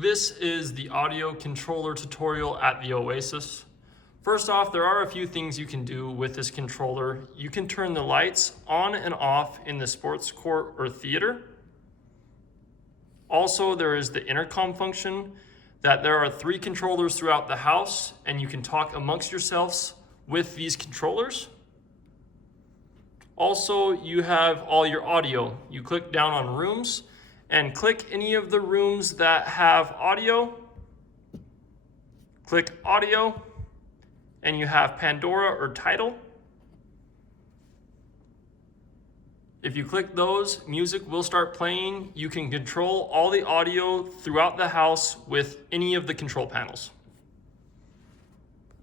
This is the audio controller tutorial at the Oasis. First off, there are a few things you can do with this controller. You can turn the lights on and off in the sports court or theater. Also, there is the intercom function that there are 3 controllers throughout the house and you can talk amongst yourselves with these controllers. Also, you have all your audio. You click down on rooms and click any of the rooms that have audio. Click audio and you have Pandora or Tidal. If you click those, music will start playing. You can control all the audio throughout the house with any of the control panels.